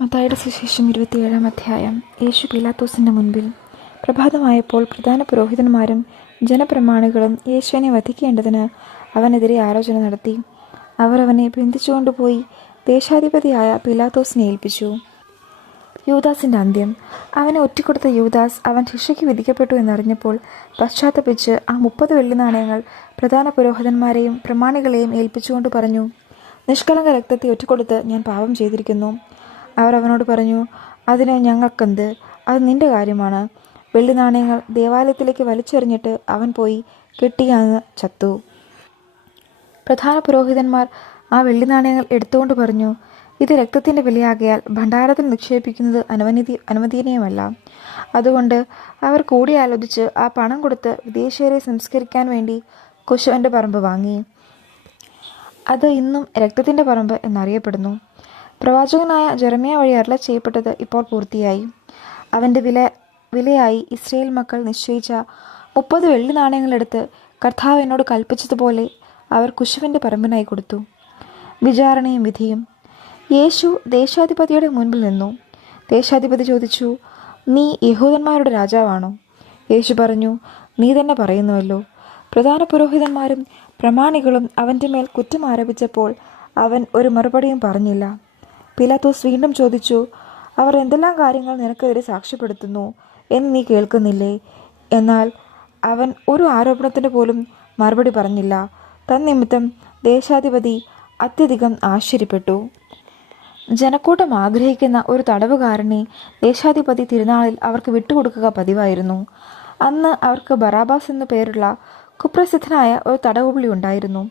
മത്തായിയുടെ സുവിശേഷം 27-ാം അധ്യായം. യേശു പീലാത്തോസിന്റെ മുൻപിൽ. പ്രഭാതമായപ്പോൾ പ്രധാന പുരോഹിതന്മാരും ജനപ്രമാണികളും യേശുവിനെ വധിക്കേണ്ടതിന് അവനെതിരെ ആലോചന നടത്തി. അവർ അവനെ ബന്ധിച്ചുകൊണ്ടുപോയി ദേശാധിപതിയായ പീലാത്തോസിനെ ഏൽപ്പിച്ചു. യൂദാസിന്റെ അന്ത്യം. അവനെ ഒറ്റിക്കൊടുത്ത യൂദാസ് അവൻ ശിക്ഷയ്ക്ക് വിധിക്കപ്പെട്ടു എന്നറിഞ്ഞപ്പോൾ പശ്ചാത്തപിച്ച് ആ 30 വെള്ളി നാണയങ്ങൾ പ്രധാന പുരോഹിതന്മാരെയും പ്രമാണികളെയും ഏൽപ്പിച്ചുകൊണ്ട് പറഞ്ഞു, നിഷ്കളങ്ക രക്തത്തെ ഒറ്റിക്കൊടുത്ത് ഞാൻ പാപം ചെയ്തിരിക്കുന്നു. അവർ അവനോട് പറഞ്ഞു, അതിന് ഞങ്ങൾക്കെന്ത്? അത് നിന്റെ കാര്യമാണ്. വെള്ളി നാണയങ്ങൾ ദേവാലയത്തിലേക്ക് വലിച്ചെറിഞ്ഞിട്ട് അവൻ പോയി കെട്ടിയാന്ന് ചത്തു. പ്രധാന പുരോഹിതന്മാർ ആ വെള്ളി നാണയങ്ങൾ എടുത്തുകൊണ്ട് പറഞ്ഞു, ഇത് രക്തത്തിൻ്റെ വിലയാകയാൽ ഭണ്ഡാരത്തിൽ നിക്ഷേപിക്കുന്നത് അനുവദനീയമല്ല. അതുകൊണ്ട് അവർ കൂടിയാലോചിച്ച് ആ പണം കൊടുത്ത് വിദേശീയരെ സംസ്കരിക്കാൻ വേണ്ടി കുശവൻ്റെ പറമ്പ് വാങ്ങി. അത് ഇന്നും രക്തത്തിൻ്റെ പറമ്പ് എന്നറിയപ്പെടുന്നു. പ്രവാചകനായ ജെറമ്യാ വഴി അരുളി ചെയ്യപ്പെട്ടത് ഇപ്പോൾ പൂർത്തിയായി. അവൻ്റെ വിലയായി ഇസ്രായേൽ മക്കൾ നിശ്ചയിച്ച 30 വെള്ളി നാണയങ്ങളെടുത്ത് കർത്താവ് എന്നോട് കൽപ്പിച്ചതുപോലെ അവർ കുശവൻ്റെ പറമ്പിനായി കൊടുത്തു. വിചാരണയും വിധിയും. യേശു ദേശാധിപതിയുടെ മുൻപിൽ നിന്നു. ദേശാധിപതി ചോദിച്ചു, നീ യഹൂദന്മാരുടെ രാജാവാണോ? യേശു പറഞ്ഞു, നീ തന്നെ പറയുന്നുവല്ലോ. പ്രധാന പുരോഹിതന്മാരും പ്രമാണികളും അവൻ്റെ മേൽ കുറ്റം ആരോപിച്ചപ്പോൾ അവൻ ഒരു മറുപടിയും പറഞ്ഞില്ല. പീലാത്തോസ് വീണ്ടും ചോദിച്ചു, അവർ എന്തെല്ലാം കാര്യങ്ങൾ നിനക്കെതിരെ സാക്ഷ്യപ്പെടുത്തുന്നു എന്ന് നീ കേൾക്കുന്നില്ലേ? എന്നാൽ അവൻ ഒരു ആരോപണത്തിന് പോലും മറുപടി പറഞ്ഞില്ല. തന്നിമിത്തം ദേശാധിപതി അത്യധികം ആശ്ചര്യപ്പെട്ടു. ജനക്കൂട്ടം ആഗ്രഹിക്കുന്ന ഒരു തടവുകാരനെ ദേശാധിപതി തിരുനാളിൽ അവർക്ക് വിട്ടുകൊടുക്കുക പതിവായിരുന്നു. അന്ന് അവർക്ക് ബറാബാസ് എന്നു പേരുള്ള കുപ്രസിദ്ധനായ ഒരു തടവുപുള്ളി ഉണ്ടായിരുന്നു.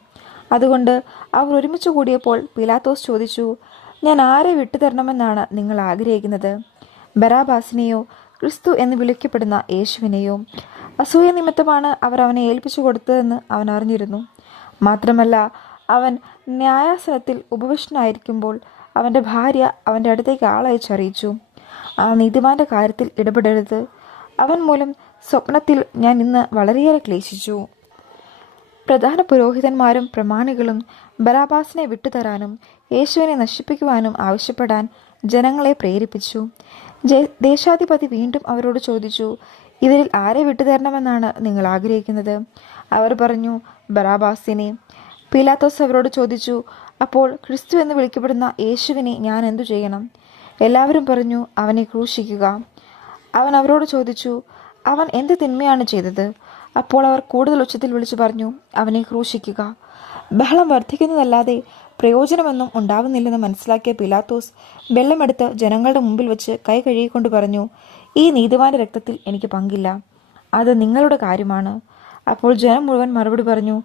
അതുകൊണ്ട് അവർ ഒരുമിച്ച് കൂടിയപ്പോൾ പീലാത്തോസ് ചോദിച്ചു, ഞാൻ ആരെ വിട്ടുതരണമെന്നാണ് നിങ്ങൾ ആഗ്രഹിക്കുന്നത്? ബറാബാസിനെയോ ക്രിസ്തു എന്ന് വിളിക്കപ്പെടുന്ന യേശുവിനെയോ? അസൂയ നിമിത്തമാണ് അവർ അവനെ ഏൽപ്പിച്ചു കൊടുത്തതെന്ന് അവൻ അറിഞ്ഞിരുന്നു. മാത്രമല്ല, അവൻ ന്യായാസനത്തിൽ ഉപവിഷ്ടനായിരിക്കുമ്പോൾ അവൻ്റെ ഭാര്യ അവൻ്റെ അടുത്തേക്ക് ആളയച്ചറിയിച്ചു, ആ നീതിമാന്റെ കാര്യത്തിൽ ഇടപെടരുത്. അവൻ മൂലം സ്വപ്നത്തിൽ ഞാൻ ഇന്ന് വളരെയേറെ ക്ലേശിച്ചു. പ്രധാന പുരോഹിതന്മാരും പ്രമാണികളും ബറാബാസിനെ വിട്ടുതരാനും യേശുവിനെ നശിപ്പിക്കുവാനും ആവശ്യപ്പെടാൻ ജനങ്ങളെ പ്രേരിപ്പിച്ചു. ദേശാധിപതി വീണ്ടും അവരോട് ചോദിച്ചു, ഇവരിൽ ആരെ വിട്ടുതരണമെന്നാണ് നിങ്ങൾ ആഗ്രഹിക്കുന്നത്? അവർ പറഞ്ഞു, ബറാബാസിനെ. പീലാത്തോസ് അവരോട് ചോദിച്ചു, അപ്പോൾ ക്രിസ്തു എന്ന് വിളിക്കപ്പെടുന്ന യേശുവിനെ ഞാൻ എന്തു ചെയ്യണം? എല്ലാവരും പറഞ്ഞു, അവനെ ക്രൂശിക്കുക. അവൻ അവരോട് ചോദിച്ചു, അവൻ എന്ത് തിന്മയാണ് ചെയ്തത്? അപ്പോൾ അവർ കൂടുതൽ ഉച്ചത്തിൽ വിളിച്ചു പറഞ്ഞു, അവനെ ക്രൂശിക്കുക. ബഹളം വർദ്ധിക്കുന്നതല്ലാതെ പ്രയോജനമൊന്നും ഉണ്ടാവുന്നില്ലെന്ന് മനസ്സിലാക്കിയ പീലാത്തോസ് വെള്ളമെടുത്ത് ജനങ്ങളുടെ മുമ്പിൽ വെച്ച് കൈ കഴുകിക്കൊണ്ട് പറഞ്ഞു, ഈ നീതിമാന്റെ രക്തത്തിൽ എനിക്ക് പങ്കില്ല, അത് നിങ്ങളുടെ കാര്യമാണ്. അപ്പോൾ ജനം മുഴുവൻ മറുപടി പറഞ്ഞു,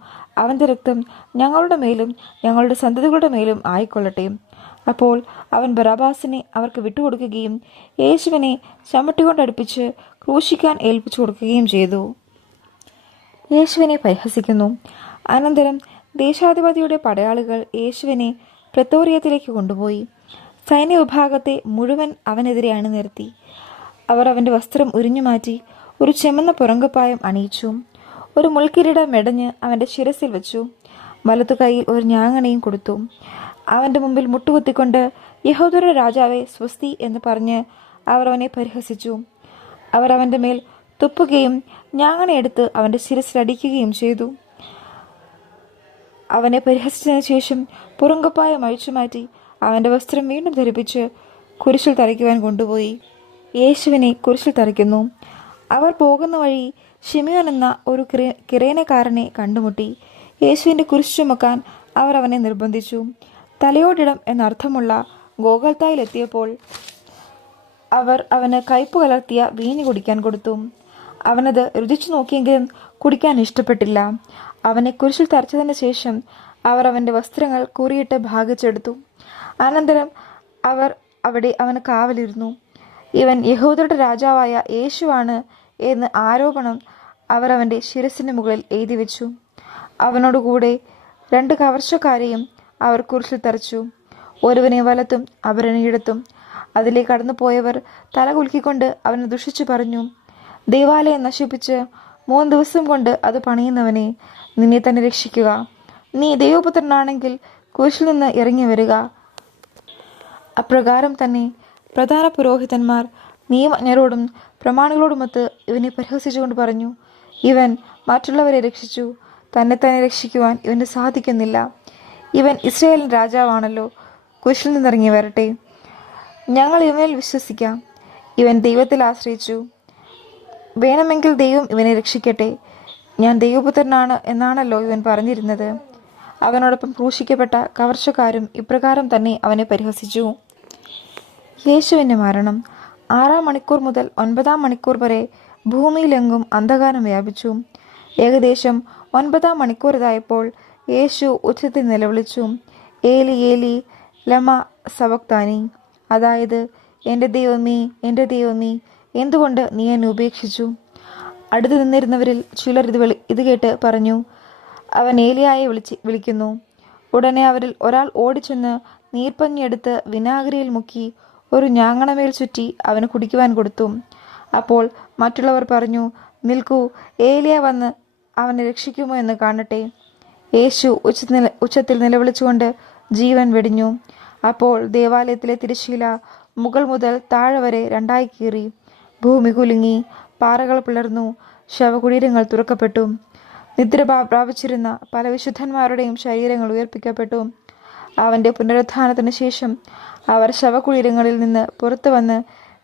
അവൻ്റെ രക്തം ഞങ്ങളുടെ മേലും ഞങ്ങളുടെ സന്തതികളുടെ മേലും ആയിക്കൊള്ളട്ടെ. അപ്പോൾ അവൻ ബറാബാസിനെ അവർക്ക് വിട്ടുകൊടുക്കുകയും യേശുവിനെ ചമ്മട്ടികൊണ്ടടുപ്പിച്ച് ക്രൂശിക്കാൻ ഏൽപ്പിച്ചു കൊടുക്കുകയും ചെയ്തു. യേശുവിനെ പരിഹസിക്കുന്നു. അനന്തരം ദേശാധിപതിയുടെ പടയാളികൾ യേശുവിനെ പ്രത്തോറിയത്തിലേക്ക് കൊണ്ടുപോയി സൈന്യ വിഭാഗത്തെ മുഴുവൻ അവനെതിരെ അണിനിരത്തി. അവർ അവൻ്റെ വസ്ത്രം ഉരിഞ്ഞുമാറ്റി ഒരു ചെമന്ന പുറങ്കപ്പായം അണിയിച്ചു. ഒരു മുൾക്കിരീടം മെടഞ്ഞ് അവൻ്റെ ശിരസിൽ വെച്ചു. വലത്തു കൈയിൽ ഒരു ഞാങ്ങണയും കൊടുത്തു. അവൻ്റെ മുമ്പിൽ മുട്ടുകുത്തിക്കൊണ്ട്, യഹൂദരുടെ രാജാവേ സ്വസ്തി എന്ന് പറഞ്ഞ് അവർ അവനെ പരിഹസിച്ചു. അവർ അവൻ്റെ മേൽ തുപ്പുകയും ഞാങ്ങണയെടുത്ത് അവൻ്റെ ശിരസിലടിക്കുകയും ചെയ്തു. അവനെ പരിഹസിച്ചതിന് ശേഷം പുറങ്കപ്പായം അഴിച്ചുമാറ്റി അവൻ്റെ വസ്ത്രം വീണ്ടും ധരിപ്പിച്ച് കുരിശിൽ തറയ്ക്കുവാൻ കൊണ്ടുപോയി. യേശുവിനെ കുരിശിൽ തറയ്ക്കുന്നു. അവർ പോകുന്ന വഴി ശിമിയോൻ എന്ന ഒരു കിരേനക്കാരനെ കണ്ടുമുട്ടി. യേശുവിൻ്റെ കുരിശ് ചുമക്കാൻ അവർ അവനെ നിർബന്ധിച്ചു. തലയോടിടം എന്നർത്ഥമുള്ള ഗോഗൽത്തായിലെത്തിയപ്പോൾ അവർ അവന് കയ്പ് കലർത്തിയ വീഞ്ഞ് കുടിക്കാൻ കൊടുത്തു. അവനത് രുചിച്ചു നോക്കിയെങ്കിലും കുടിക്കാൻ ഇഷ്ടപ്പെട്ടില്ല. അവനെ കുരിശിൽ തറച്ചതിന് ശേഷം അവർ അവൻ്റെ വസ്ത്രങ്ങൾ കുറിയിട്ട് ഭാഗിച്ചെടുത്തു. അനന്തരം അവർ അവിടെ അവന് കാവലിരുന്നു. ഇവൻ യഹൂദരുടെ രാജാവായ യേശുവാണ് എന്ന് ആരോപണം അവർ അവൻ്റെ ശിരസിന് മുകളിൽ എഴുതി വെച്ചു. അവനോടുകൂടെ 2 കവർച്ചക്കാരെയും അവർ കുരിശിൽ തറച്ചു, ഒരുവനെ വലത്തും അവരനെ ഇടത്തും. അതിലേക്ക് കടന്നു പോയവർ തല കുലുക്കിക്കൊണ്ട് അവനെ ദുഷിച്ചു പറഞ്ഞു, ദേവാലയം നശിപ്പിച്ച് 3 ദിവസം കൊണ്ട് അത് പണിയുന്നവനെ, നിന്നെ തന്നെ രക്ഷിക്കുക. നീ ദൈവപുത്രനാണെങ്കിൽ കുരിശിൽ നിന്ന് ഇറങ്ങി വരിക. അപ്രകാരം തന്നെ പ്രധാന പുരോഹിതന്മാർ നിയമജ്ഞരോടും പ്രമാണികളോടുമൊത്ത് ഇവനെ പരിഹസിച്ചുകൊണ്ട് പറഞ്ഞു, ഇവൻ മറ്റുള്ളവരെ രക്ഷിച്ചു, തന്നെ തന്നെ രക്ഷിക്കുവാൻ ഇവന് സാധിക്കുന്നില്ല. ഇവൻ ഇസ്രായേലിൻ രാജാവാണല്ലോ. കുരിശിൽ നിന്നിറങ്ങി വരട്ടെ, ഞങ്ങൾ ഇവനിൽ വിശ്വസിക്കാം. ഇവൻ ദൈവത്തിൽ ആശ്രയിച്ചു, വേണമെങ്കിൽ ദൈവം ഇവനെ രക്ഷിക്കട്ടെ. ഞാൻ ദൈവപുത്രനാണ് എന്നാണല്ലോ ഇവൻ പറഞ്ഞിരുന്നത്. അവനോടൊപ്പം ക്രൂശിക്കപ്പെട്ട കവർച്ചക്കാരും ഇപ്രകാരം തന്നെ അവനെ പരിഹസിച്ചു. യേശുവിൻ്റെ മരണം 6-ാം മണിക്കൂർ മുതൽ 9-ാം മണിക്കൂർ വരെ ഭൂമിയിലെങ്ങും അന്ധകാരം വ്യാപിച്ചു. ഏകദേശം 9-ാം മണിക്കൂറിതായപ്പോൾ യേശു ഉച്ചത്തിൽ നിലവിളിച്ചു, ഏലി ഏലി ലമ സബക്താനി, അതായത് എൻ്റെ ദൈവമേ, എൻ്റെ ദൈവമേ, എന്തുകൊണ്ട് നീ എന്നെ ഉപേക്ഷിച്ചു. അടുത്ത് നിന്നിരുന്നവരിൽ ചിലർ ഇത് കേട്ട് പറഞ്ഞു, അവൻ ഏലിയായെ വിളിക്കുന്നു. ഉടനെ അവരിൽ ഒരാൾ ഓടിച്ചെന്ന് നീർപ്പഞ്ഞെടുത്ത് വിനാഗിരിയിൽ മുക്കി ഒരു ഞാങ്ങണമേൽ ചുറ്റി അവന് കുടിക്കുവാൻ കൊടുത്തു. അപ്പോൾ മറ്റുള്ളവർ പറഞ്ഞു, നിൽക്കൂ, ഏലിയ വന്ന് അവനെ രക്ഷിക്കുമോ എന്ന് കാണട്ടെ. യേശു ഉച്ചത്തിൽ നിലവിളിച്ചുകൊണ്ട് ജീവൻ വെടിഞ്ഞു. അപ്പോൾ ദേവാലയത്തിലെ തിരശ്ശീല മുകൾ മുതൽ താഴെ വരെ 2ആയി കീറി. ഭൂമി കുലുങ്ങി, പാറകൾ പിളർന്നു, ശവകുടീരങ്ങൾ തുറക്കപ്പെട്ടു. നിദ്ര പ്രാപിച്ചിരുന്ന പല വിശുദ്ധന്മാരുടെയും ശരീരങ്ങൾ ഉയർപ്പിക്കപ്പെട്ടു. അവൻ്റെ പുനരുത്ഥാനത്തിന് ശേഷം അവർ ശവകുടീരങ്ങളിൽ നിന്ന് പുറത്തു വന്ന്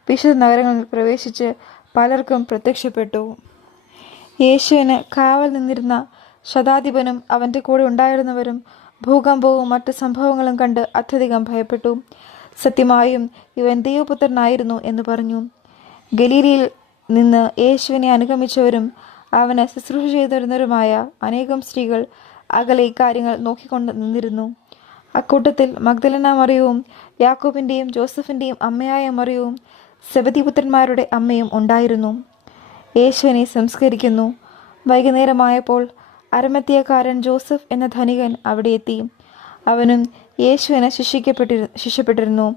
വിശുദ്ധ നഗരങ്ങളിൽ പ്രവേശിച്ച് പലർക്കും പ്രത്യക്ഷപ്പെട്ടു. യേശുവിന് കാവൽ നിന്നിരുന്ന ശതാധിപനും അവൻ്റെ കൂടെ ഉണ്ടായിരുന്നവരും ഭൂകമ്പവും മറ്റ് സംഭവങ്ങളും കണ്ട് അത്യധികം ഭയപ്പെട്ടു. സത്യമായും ഇവൻ ദൈവപുത്രനായിരുന്നു എന്ന് പറഞ്ഞു. ഗലീലയിൽ നിന്ന് യേശുവിനെ അനുഗമിച്ചവരും അവന് ശുശ്രൂഷ ചെയ്തിരുന്നവരുമായ അനേകം സ്ത്രീകൾ അകലെ ഇക്കാര്യങ്ങൾ നോക്കിക്കൊണ്ട് നിന്നിരുന്നു. അക്കൂട്ടത്തിൽ മഗ്ദലന മറിയവും യാക്കോബിൻ്റെയും ജോസഫിൻ്റെയും അമ്മയായ മറിയവും സെബദിപുത്രന്മാരുടെ അമ്മയും ഉണ്ടായിരുന്നു. യേശുവിനെ സംസ്കരിക്കുന്നു. വൈകുന്നേരമായപ്പോൾ അരിമത്ഥ്യക്കാരൻ ജോസഫ് എന്ന ധനികൻ അവിടെ എത്തി. അവനും യേശുവിന് ശിഷ്യപ്പെട്ടിരുന്നു.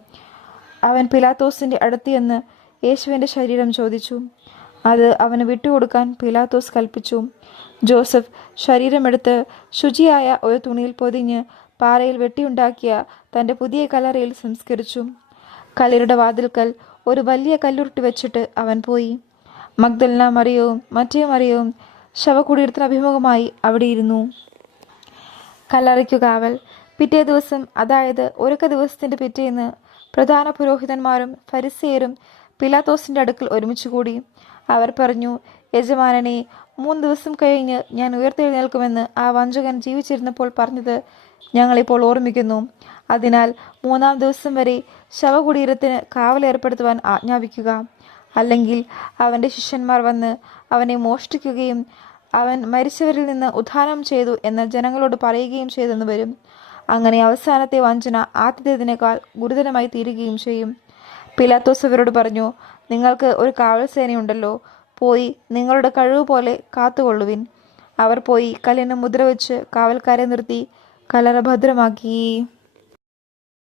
അവൻ പിലാത്തോസിൻ്റെ അടുത്ത് ചെന്ന് യേശുവിൻ്റെ ശരീരം ചോദിച്ചു. അത് അവന് വിട്ടുകൊടുക്കാൻ പിലാത്തോസ് കൽപ്പിച്ചു. ജോസഫ് ശരീരമെടുത്ത് ശുചിയായ ഒരു തുണിയിൽ പൊതിഞ്ഞ് പാറയിൽ വെട്ടിയുണ്ടാക്കിയ തൻ്റെ പുതിയ കല്ലറയിൽ സംസ്കരിച്ചു. കല്ലറയുടെ വാതിൽക്കൽ ഒരു വലിയ കല്ലുരുട്ടി വെച്ചിട്ട് അവൻ പോയി. മഗ്ദലന മറിയവും മറ്റേ മറിയവും ശവകുടീരത്തിന് അഭിമുഖമായി അവിടെയിരുന്നു. കല്ലറയ്ക്കു കാവൽ. പിറ്റേ ദിവസം, അതായത് ഒരുക്ക ദിവസത്തിൻ്റെ പിറ്റേന്ന്, പ്രധാന പുരോഹിതന്മാരും ഫരിസേയരും പിലാത്തോസിൻ്റെ അടുക്കൽ ഒരുമിച്ച് കൂടി. അവർ പറഞ്ഞു, യജമാനനെ, 3 ദിവസം കഴിഞ്ഞ് ഞാൻ ഉയർത്തെഴുന്നേൽക്കുമെന്ന് ആ വഞ്ചകൻ ജീവിച്ചിരുന്നപ്പോൾ പറഞ്ഞത് ഞങ്ങളിപ്പോൾ ഓർമ്മിക്കുന്നു. അതിനാൽ 3-ാം ദിവസം വരെ ശവകുടീരത്തിന് കാവലേർപ്പെടുത്തുവാൻ ആജ്ഞാപിക്കുക. അല്ലെങ്കിൽ അവൻ്റെ ശിഷ്യന്മാർ വന്ന് അവനെ മോഷ്ടിക്കുകയും അവൻ മരിച്ചവരിൽ നിന്ന് ഉത്ഥാനം ചെയ്തു എന്ന് ജനങ്ങളോട് പറയുകയും ചെയ്തെന്ന് വരും. അങ്ങനെ അവസാനത്തെ വഞ്ചന ആദ്യത്തേതിനേക്കാൾ ഗുരുതരമായി തീരുകയും ചെയ്യും. പിലാത്തോസ് അവരോട് പറഞ്ഞു, നിങ്ങൾക്ക് ഒരു കാവൽ സേനയുണ്ടല്ലോ, പോയി നിങ്ങളുടെ കഴിവ് പോലെ കാത്തുകൊള്ളുവിൻ. അവർ പോയി കല്ലിന് മുദ്ര വെച്ച് കാവൽക്കാരെ നിർത്തി കല്ലറ ഭദ്രമാക്കി.